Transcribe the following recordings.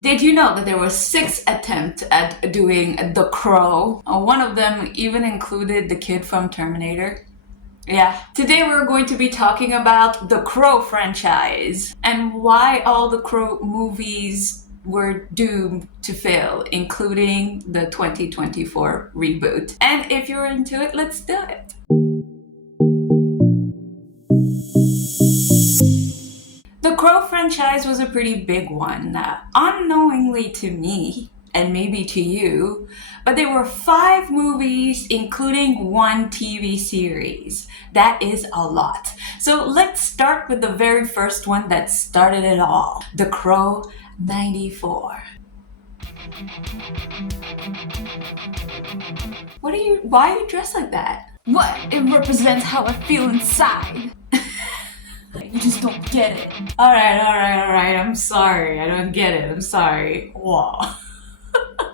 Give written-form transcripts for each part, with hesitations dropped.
Did you know that there were 6 attempts at doing The Crow? One of them even included the kid from Terminator. Yeah. Today we're going to be talking about the Crow franchise and why all the Crow movies were doomed to fail, including the 2024 reboot. And if you're into it, let's do it. The Crow franchise was a pretty big one, unknowingly to me, and maybe to you, but there were 5 movies, including 1 TV series. That is a lot. So let's start with the very first one that started it all, The Crow 94. Why are you dressed like that? What? It represents how I feel inside. You just don't get it. Alright, I'm sorry. I don't get it. I'm sorry. Wow.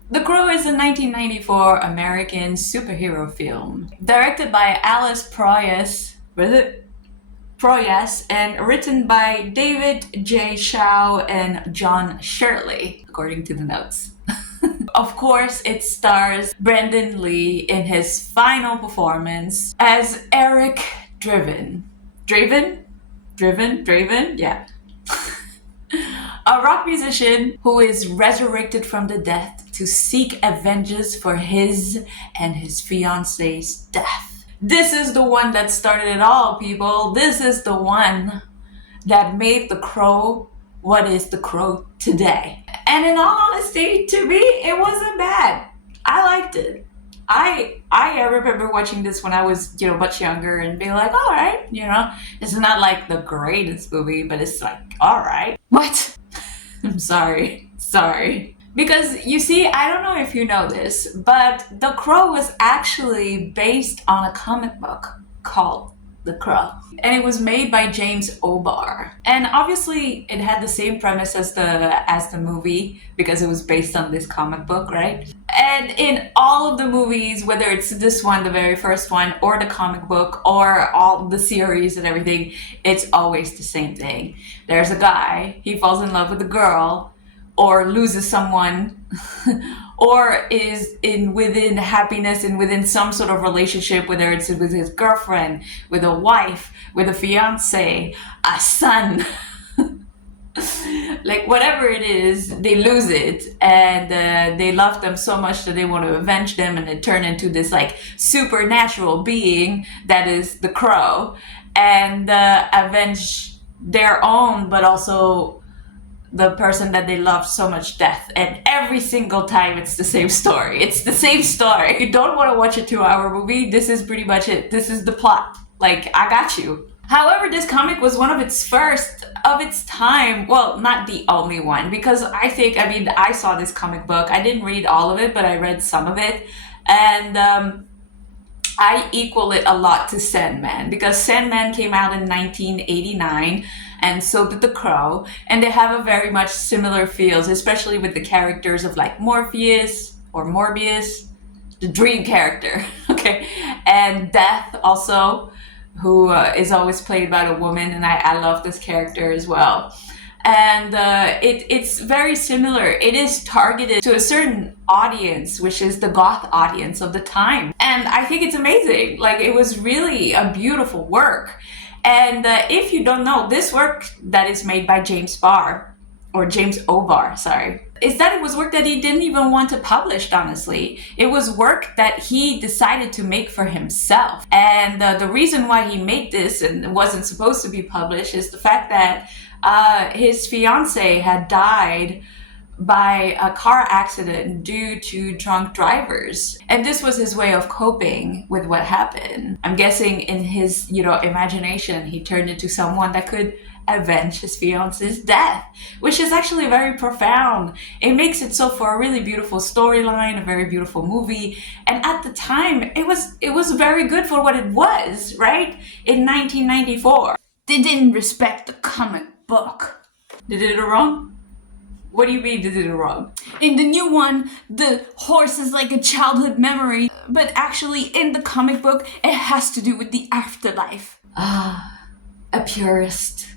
The Crow is a 1994 American superhero film directed by Alice Proyas, and written by David J. Shaw and John Shirley, according to the notes. Of course, it stars Brendan Lee in his final performance as Eric Draven? Yeah. A rock musician who is resurrected from the dead to seek vengeance for his and his fiance's death. This is the one that started it all, people. This is the one that made The Crow what is The Crow today. And in all honesty, to me, it wasn't bad. I liked it. I remember watching this when I was, much younger and being like, all right, it's not like the greatest movie, but it's like, all right. What? I'm sorry. Because you see, I don't know if you know this, but The Crow was actually based on a comic book called The Crow. And it was made by James O'Barr. And obviously it had the same premise as the movie because it was based on this comic book, right? And in all of the movies, whether it's this one, the very first one, or the comic book, or all the series and everything, it's always the same thing. There's a guy, he falls in love with a girl, or loses someone, or is within happiness and within some sort of relationship, whether it's with his girlfriend, with a wife, with a fiance, a son. Like whatever it is, they lose it, and they love them so much that they want to avenge them, and they turn into this like supernatural being that is the Crow, and avenge their own, but also the person that they love so much death. And every single time it's the same story. It's the same story. If you don't want to watch a 2-hour movie, this is pretty much it. This is the plot. Like, I got you. However, this comic was one of its first of its time. Well, not the only one, because I saw this comic book. I didn't read all of it, but I read some of it. And I equal it a lot to Sandman, because Sandman came out in 1989, and so did The Crow, and they have a very much similar feels, especially with the characters of like Morpheus or Morbius, the dream character, okay, and Death also, who is always played by a woman, and I love this character as well. And it's very similar. It is targeted to a certain audience, which is the goth audience of the time. And I think it's amazing. Like, it was really a beautiful work. And if you don't know, this work that is made by James O'Barr, sorry, is that it was work that he didn't even want to publish, honestly. It was work that he decided to make for himself. And the reason why he made this and wasn't supposed to be published is the fact that his fiance had died by a car accident due to drunk drivers. And this was his way of coping with what happened. I'm guessing in his, imagination, he turned into someone that could avenge his fiance's death, which is actually very profound. It makes it so for a really beautiful storyline, a very beautiful movie. And at the time, it was very good for what it was, right? In 1994. They didn't respect the comic book. They did it wrong? What do you mean they did it wrong? In the new one, the horse is like a childhood memory, but actually in the comic book, it has to do with the afterlife. A purist.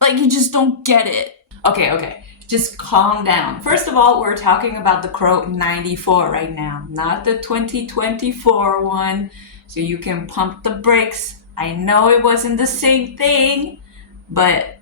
Like, you just don't get it. Okay. Just calm down. First of all, we're talking about The Crow 94 right now, not the 2024 one. So you can pump the brakes. I know it wasn't the same thing, but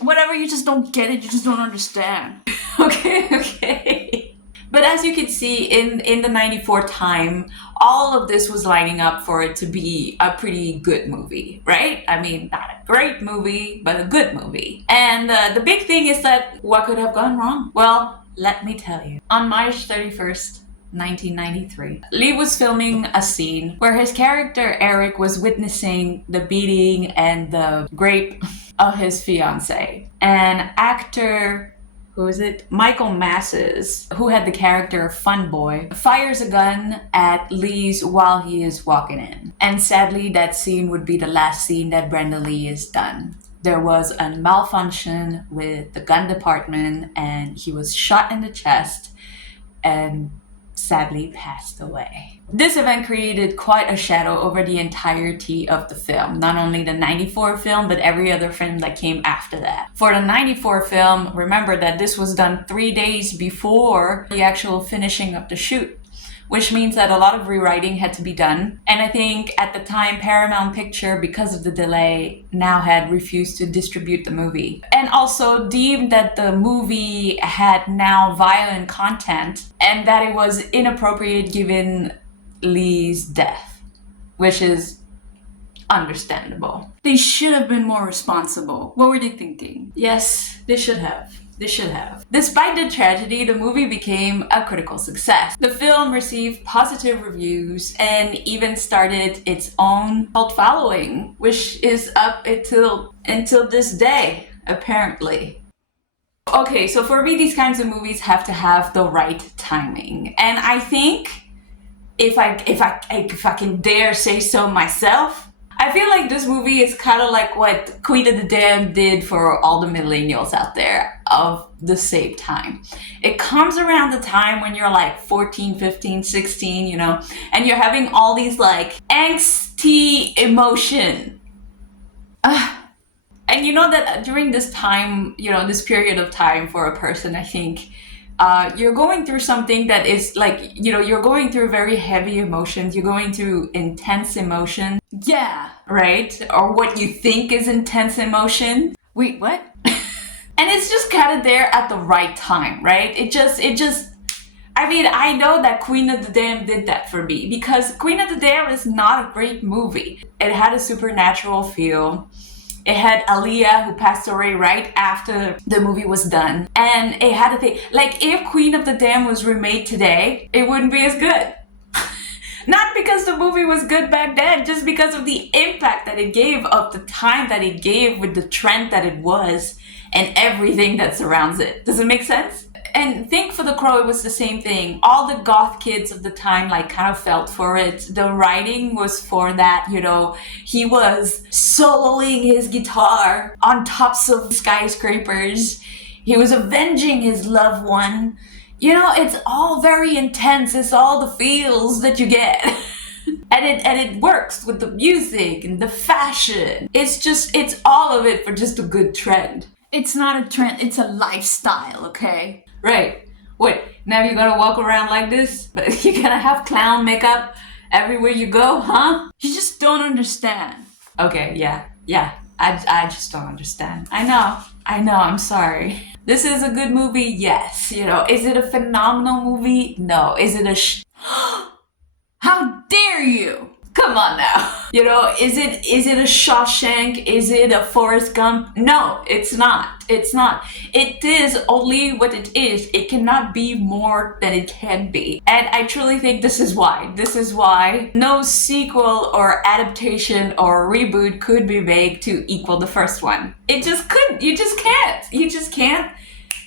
whatever, you just don't get it, you just don't understand. okay. But as you can see, in the 94 time, all of this was lining up for it to be a pretty good movie, right? I mean, not a great movie, but a good movie. And the big thing is that what could have gone wrong? Well, let me tell you. On March 31st, 1993, Lee was filming a scene where his character Eric was witnessing the beating and the rape of his fiancée. And actor, who is it? Michael Masses, who had the character Fun Boy, fires a gun at Lee's while he is walking in. And sadly, that scene would be the last scene that Brenda Lee is done. There was a malfunction with the gun department and he was shot in the chest and sadly passed away. This event created quite a shadow over the entirety of the film. Not only the 94 film, but every other film that came after that. For the 94 film, remember that this was done 3 days before the actual finishing of the shoot, which means that a lot of rewriting had to be done. And I think at the time, Paramount Picture, because of the delay, now had refused to distribute the movie. And also deemed that the movie had now violent content and that it was inappropriate given Lee's death, which is understandable. They should have been more responsible. What were they thinking? Yes, they should have. They should have. Despite the tragedy, the movie became a critical success. The film received positive reviews and even started its own cult following, which is up until this day, apparently. Okay, so for me, these kinds of movies have to have the right timing. And I think, if I can dare say so myself, I feel like this movie is kind of like what Queen of the Damned did for all the millennials out there of the same time. It comes around the time when you're like 14, 15, 16, you know, and you're having all these like angsty emotion. And you know that during this time, you know, this period of time for a person, I think you're going through something that is like, you know, you're going through very heavy emotions. You're going through intense emotion. Yeah. Right? Or what you think is intense emotion. Wait, what? And it's just kind of there at the right time, right? It just, I mean, I know that Queen of the Damned did that for me because Queen of the Damned is not a great movie. It had a supernatural feel. It had Aaliyah, who passed away right after the movie was done. And it had a thing, like if Queen of the Damned was remade today, it wouldn't be as good. Not because the movie was good back then, just because of the impact that it gave, of the time that it gave with the trend that it was and everything that surrounds it. Does it make sense? And think for The Crow, it was the same thing. All the goth kids of the time like kind of felt for it. The writing was for that, you know. He was soloing his guitar on tops of skyscrapers. He was avenging his loved one. You know, it's all very intense. It's all the feels that you get. And it works with the music and the fashion. It's all of it for just a good trend. It's not a trend, it's a lifestyle, okay? Right. Wait, now you're gonna walk around like this? But you're gonna have clown makeup everywhere you go, huh? You just don't understand. Okay, yeah. I just don't understand. I know, I'm sorry. This is a good movie, yes. You know, is it a phenomenal movie? No. Is it a How dare you? Come on now. You know, is it a Shawshank? Is it a Forrest Gump? No, it's not. It's not. It is only what it is. It cannot be more than it can be. And I truly think this is why. This is why no sequel or adaptation or reboot could be made to equal the first one. It just couldn't. You just can't. You just can't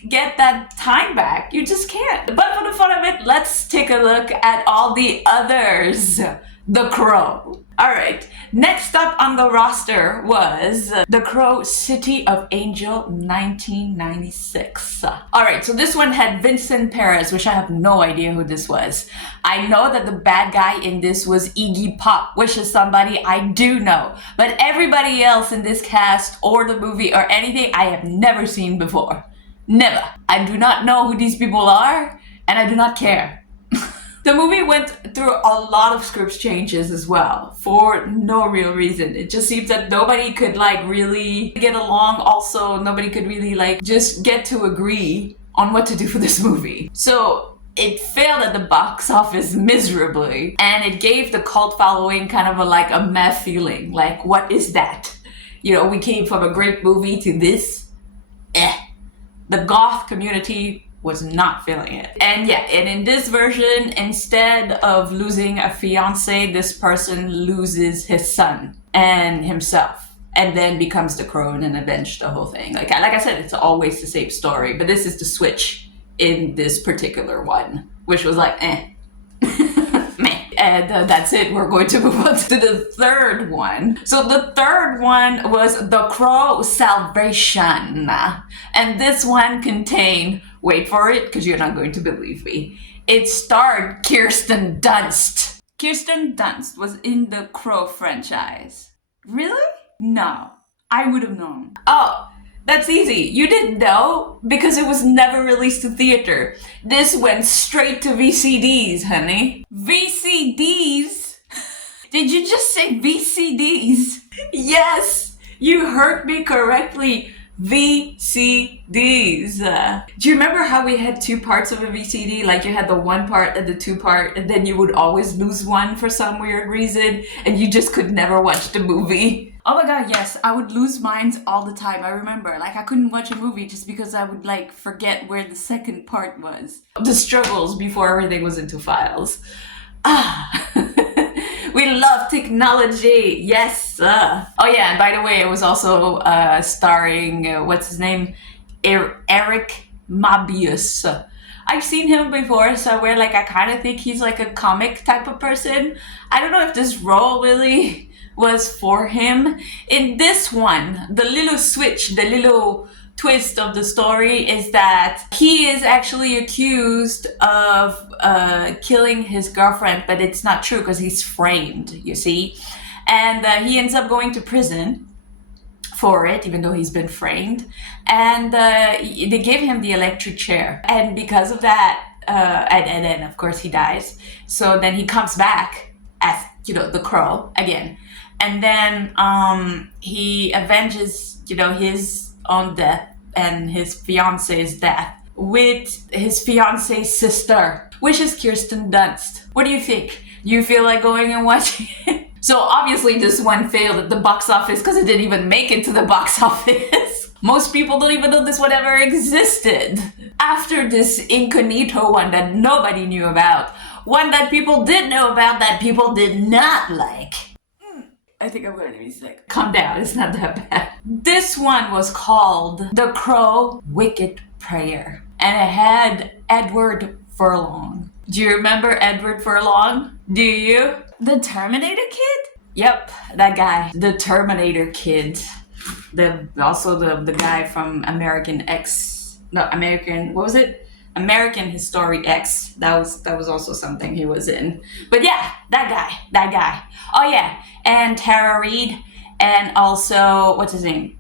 get that time back. You just can't. But for the fun of it, let's take a look at all the others. The Crow. Alright, next up on the roster was The Crow City of Angel 1996. Alright, so this one had Vincent Perez, which I have no idea who this was. I know that the bad guy in this was Iggy Pop, which is somebody I do know. But everybody else in this cast or the movie or anything I have never seen before. Never. I do not know who these people are, and I do not care. The movie went through a lot of script changes as well, for no real reason. It just seems that nobody could like really get along. Also, nobody could really like just get to agree on what to do for this movie. So it failed at the box office miserably, and it gave the cult following kind of a meh feeling. Like, what is that? You know, we came from a great movie to this. The goth community was not feeling it. And yeah, and in this version, instead of losing a fiance, this person loses his son and himself, and then becomes the Crow and then avenge the whole thing. Like I said, it's always the same story, but this is the switch in this particular one, which was like, meh. And that's it. We're going to move on to the third one. So the third one was The Crow Salvation. And this one contained, wait for it, because you're not going to believe me, it starred Kirsten Dunst. Kirsten Dunst was in the Crow franchise. Really? No. I would have known. Oh, that's easy. You didn't know because it was never released to theater. This went straight to VCDs, honey. VCDs? Did you just say VCDs? Yes, you heard me correctly. VCDs. Do you remember how we had two parts of a VCD? Like you had the one part and the two part, and then you would always lose one for some weird reason, and you just could never watch the movie. Oh my god, yes, I would lose mines all the time. I remember, like, I couldn't watch a movie just because I would, like, forget where the second part was. The struggles before everything was into files. We love technology, yes. Oh yeah, and by the way, it was also starring, what's his name? Eric Mabius. I've seen him before somewhere, like, I kind of think he's like a comic type of person. I don't know if this role really was for him. In this one, the little switch, the little twist of the story is that he is actually accused of killing his girlfriend, but it's not true because he's framed, you see. And he ends up going to prison for it, even though he's been framed. And they give him the electric chair. And because of that, and then of course he dies. So then he comes back as, you know, the Crow again. And then he avenges, you know, his own death and his fiance's death with his fiance's sister, which is Kirsten Dunst. What do you think? You feel like going and watching it? So obviously this one failed at the box office because it didn't even make it to the box office. Most people don't even know this one ever existed. After this incognito one that nobody knew about, one that people did know about that people did not like. I think I'm gonna be sick. Calm down, it's not that bad. This one was called The Crow Wicked Prayer, and it had Edward Furlong. Do you remember Edward Furlong? Do you? The Terminator Kid? Yep, that guy. The Terminator Kid. Also the guy from American History X. That was also something he was in. But yeah, that guy. Oh yeah, and Tara Reid, and also what's his name?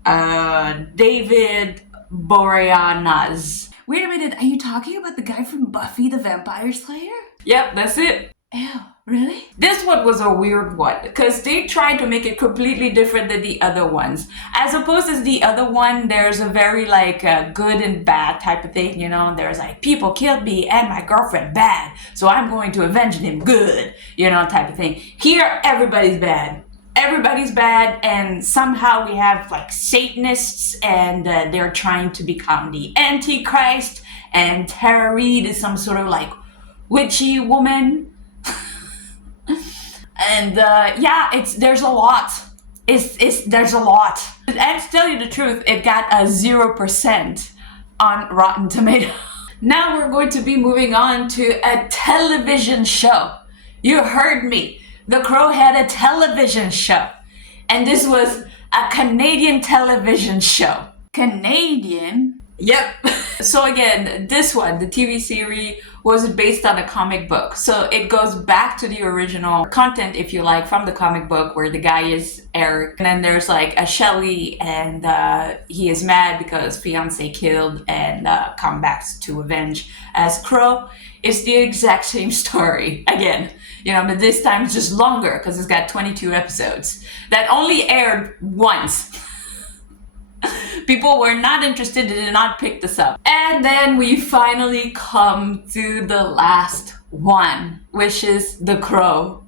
David Boreanaz. Wait a minute, are you talking about the guy from Buffy the Vampire Slayer? Yep, that's it. Ew, really? This one was a weird one because they tried to make it completely different than the other ones. As opposed to the other one, there's a very good and bad type of thing, you know. There's like, people killed me and my girlfriend bad, so I'm going to avenge him good, you know, type of thing. Here, everybody's bad. Everybody's bad, and somehow we have like Satanists, and they're trying to become the Antichrist, and Tara Reid is some sort of like witchy woman. And there's a lot. There's a lot. And to tell you the truth, it got a 0% on Rotten Tomatoes. Now we're going to be moving on to a television show. You heard me. The Crow had a television show. And this was a Canadian television show. Canadian? Yep. So again, this one, the TV series, was based on a comic book. So it goes back to the original content, if you like, from the comic book, where the guy is Eric. And then there's like a Shelley, and he is mad because fiance killed and come back to avenge as Crow. It's the exact same story. Again, but this time it's just longer because it's got 22 episodes that only aired once. People were not interested, they did not pick this up. And then we finally come to the last one, which is The Crow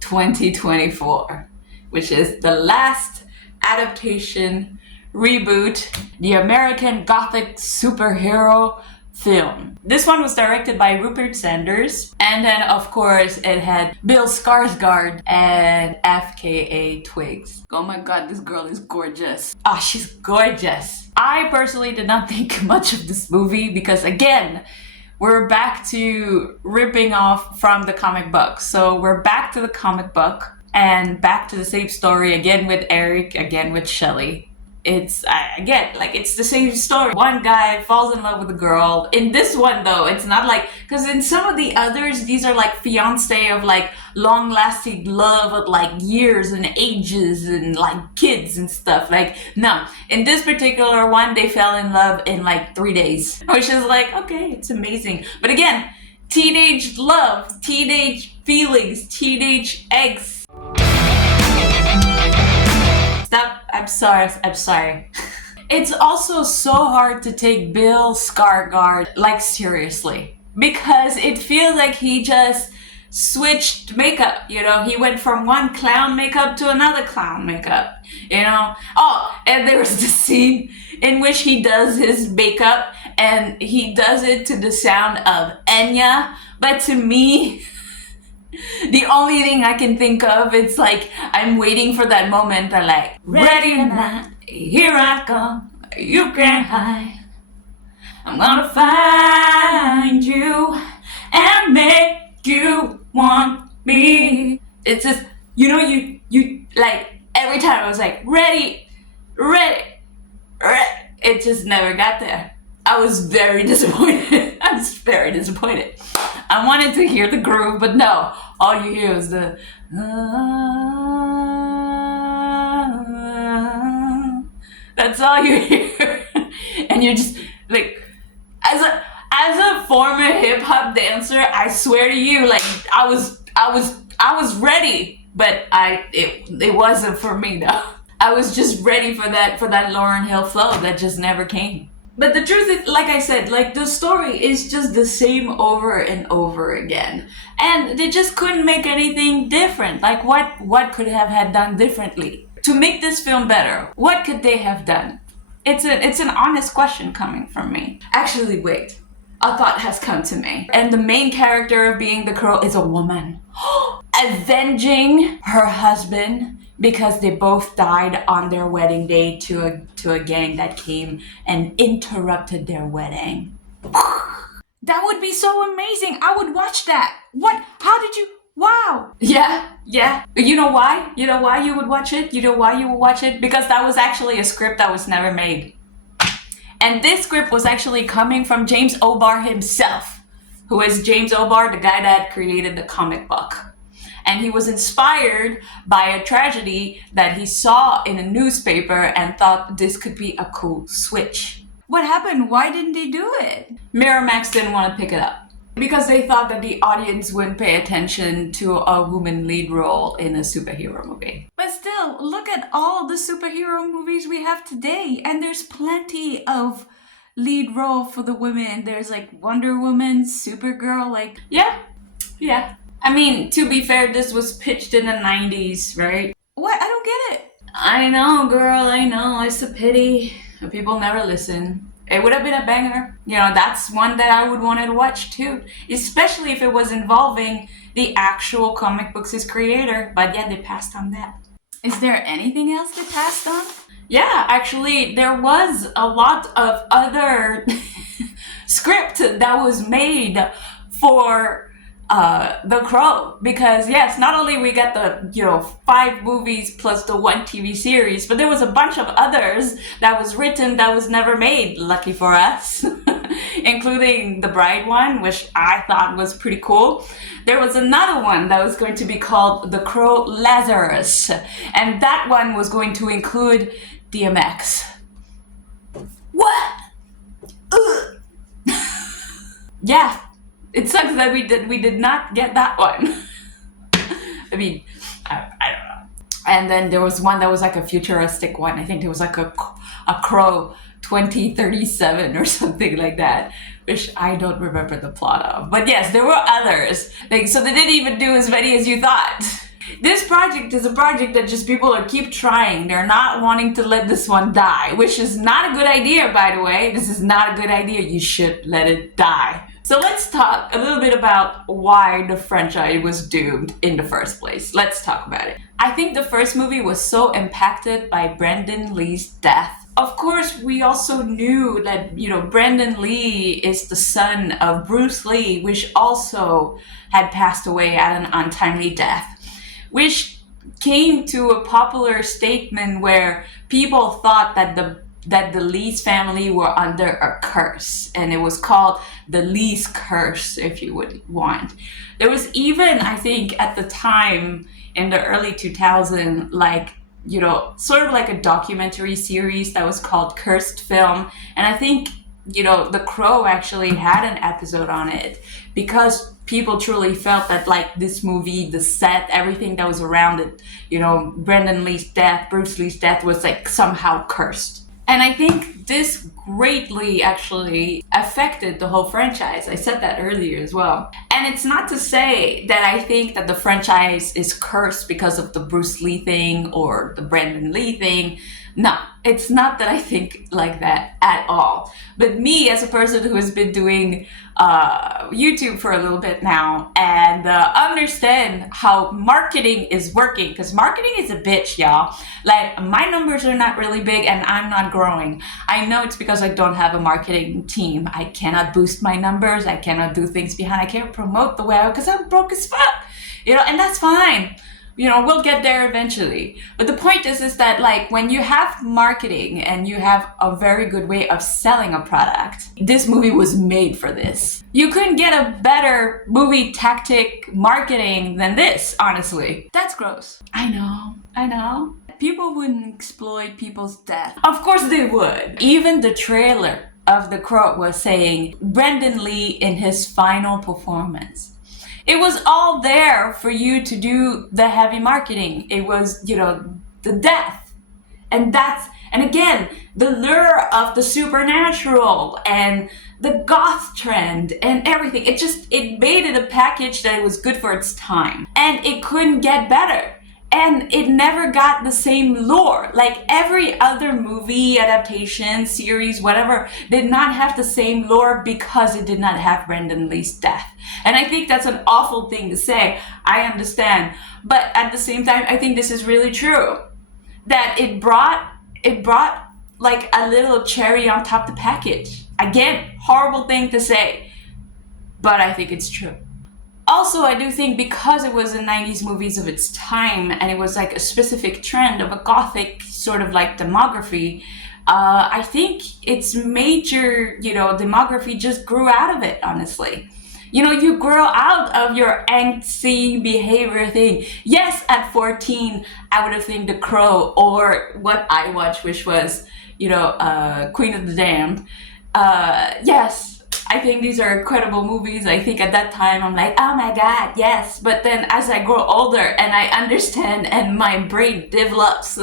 2024, which is the last adaptation, reboot, the American Gothic superhero film. This one was directed by Rupert Sanders, and then of course it had Bill Skarsgård and FKA Twigs. Oh my god, this girl is gorgeous. Ah, she's gorgeous. I personally did not think much of this movie because, again, we're back to ripping off from the comic book. So we're back to the comic book and back to the same story, again with Eric, again with Shelley. It's, again, like, it's the same story. One guy falls in love with a girl. In this one, though, it's not like, because in some of the others, these are like fiancé of like long-lasting love of like years and ages and like kids and stuff. Like, no. In this particular one, they fell in love in like 3 days, which is like, okay, it's amazing. But again, teenage love, teenage feelings, teenage eggs. Stop. I'm sorry. It's also so hard to take Bill Skarsgård like seriously because it feels like he just switched makeup, he went from one clown makeup to another clown makeup, Oh, and there was the scene in which he does his makeup and he does it to the sound of Enya, but to me, the only thing I can think of, it's like I'm waiting for that moment. I like, ready or not, here I come, you can't hide. I'm gonna find you and make you want me. It's just, you like, every time I was like, ready, it just never got there. I was very disappointed. I wanted to hear the groove, but no. All you hear is the... That's all you hear. And you're just like... As a former hip-hop dancer, I swear to you, like, I was ready. But it wasn't for me, though. I was just ready for that Lauryn Hill flow that just never came. But the truth is, like I said, like, the story is just the same over and over again. And they just couldn't make anything different. Like, what could have had done differently? To make this film better, what could they have done? It's an honest question coming from me. Actually, wait. A thought has come to me. And the main character of being the Crow is a woman. Avenging her husband because they both died on their wedding day to a gang that came and interrupted their wedding. That would be so amazing. I would watch that. What? How did you? Wow. Yeah. You know why? You know why you would watch it? Because that was actually a script that was never made. And this script was actually coming from James O'Barr himself, who is James O'Barr, the guy that created the comic book. And he was inspired by a tragedy that he saw in a newspaper and thought this could be a cool switch. What happened? Why didn't they do it? Miramax didn't want to pick it up because they thought that the audience wouldn't pay attention to a woman lead role in a superhero movie. But still, look at all the superhero movies we have today, and there's plenty of lead role for the women. There's like Wonder Woman, Supergirl, like... Yeah. I mean, to be fair, this was pitched in the 90s, right? What? I don't get it. I know, girl, I know. It's a pity. People never listen. It would have been a banger. That's one that I would want to watch too. Especially if it was involving the actual comic book's creator. But yeah, they passed on that. Is there anything else they passed on? Yeah, actually, there was a lot of other script that was made for The Crow, because yes, not only we got the 5 movies plus the 1 TV series, but there was a bunch of others that was written that was never made. Lucky for us, including the Bride one, which I thought was pretty cool. There was another one that was going to be called The Crow Lazarus, and that one was going to include DMX. What? Ugh. Yeah. It sucks that we did not get that one. I mean, I don't know. And then there was one that was like a futuristic one. I think there was like a Crow 2037 or something like that, which I don't remember the plot of. But yes, there were others. Like, so they didn't even do as many as you thought. This project is a project that just people are keep trying. They're not wanting to let this one die, which is not a good idea, by the way. This is not a good idea. You should let it die. So let's talk a little bit about why the franchise was doomed in the first place. Let's talk about it. I think the first movie was so impacted by Brandon Lee's death. Of course, we also knew that, Brandon Lee is the son of Bruce Lee, which also had passed away at an untimely death, which came to a popular statement where people thought that the Lee's family were under a curse, and it was called the Lee's curse, if you would want. There was even, I think, at the time in the early 2000s, sort of like a documentary series that was called Cursed Film, and I think The Crow actually had an episode on it because people truly felt that this movie, the set, everything that was around it, Brandon Lee's death, Bruce Lee's death was somehow cursed. And I think this greatly actually affected the whole franchise. I said that earlier as well. And it's not to say that I think that the franchise is cursed because of the Bruce Lee thing or the Brandon Lee thing. No, it's not that I think like that at all. But me, as a person who has been doing YouTube for a little bit now and understand how marketing is working, because marketing is a bitch, y'all. My numbers are not really big and I'm not growing. I know it's because I don't have a marketing team. I cannot boost my numbers. I cannot do things behind. I can't promote the way because I'm broke as fuck. And that's fine. We'll get there eventually. But the point is that when you have marketing and you have a very good way of selling a product, this movie was made for this. You couldn't get a better movie tactic marketing than this, honestly. That's gross. I know. People wouldn't exploit people's death. Of course they would. Even the trailer of The Crow was saying Brandon Lee in his final performance. It was all there for you to do the heavy marketing. It was, the death. And again, the lure of the supernatural and the goth trend and everything. It made it a package that was good for its time. And it couldn't get better. And it never got the same lore. Every other movie, adaptation, series, whatever, did not have the same lore because it did not have Brandon Lee's death. And I think that's an awful thing to say. I understand. But at the same time, I think this is really true. That it brought a little cherry on top of the package. Again, horrible thing to say. But I think it's true. Also, I do think because it was the 90s movies of its time and it was a specific trend of a gothic sort of demography, I think its major, demography just grew out of it, honestly. You grow out of your angsty behavior thing. Yes, at 14, I would have think The Crow or what I watched, which was, Queen of the Damned. Yes. I think these are incredible movies. I think at that time I'm oh my god, yes. But then as I grow older and I understand and my brain develops,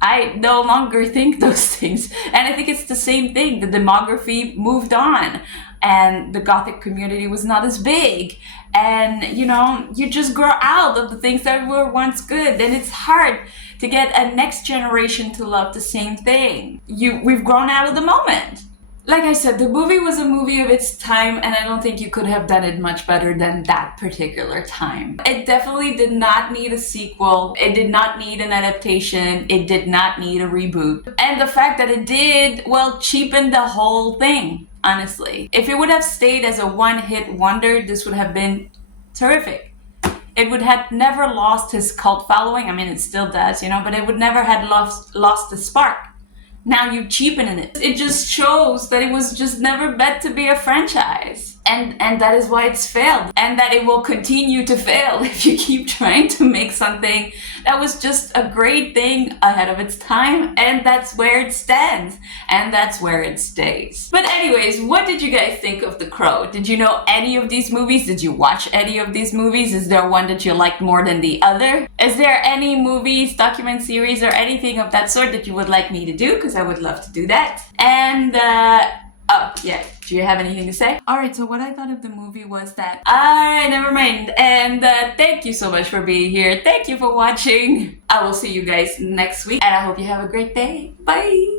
I no longer think those things. And I think it's the same thing. The demography moved on and the gothic community was not as big. And you just grow out of the things that were once good. And it's hard to get a next generation to love the same thing. We've grown out of the moment. Like I said, the movie was a movie of its time, and I don't think you could have done it much better than that particular time. It definitely did not need a sequel. It did not need an adaptation. It did not need a reboot. And the fact that it did, cheapened the whole thing, honestly. If it would have stayed as a one-hit wonder, this would have been terrific. It would have never lost his cult following. I mean, it still does, you know, but it would never have lost the spark. Now you cheapen it. It just shows that it was just never meant to be a franchise. And that is why it's failed. And that it will continue to fail if you keep trying to make something that was just a great thing ahead of its time. And that's where it stands. And that's where it stays. But anyways, what did you guys think of The Crow? Did you know any of these movies? Did you watch any of these movies? Is there one that you liked more than the other? Is there any movies, document series, or anything of that sort that you would like me to do? Because I would love to do that. And, oh, yeah. Do you have anything to say? Alright, so what I thought of the movie was that... Alright, never mind. And thank you so much for being here. Thank you for watching. I will see you guys next week. And I hope you have a great day. Bye!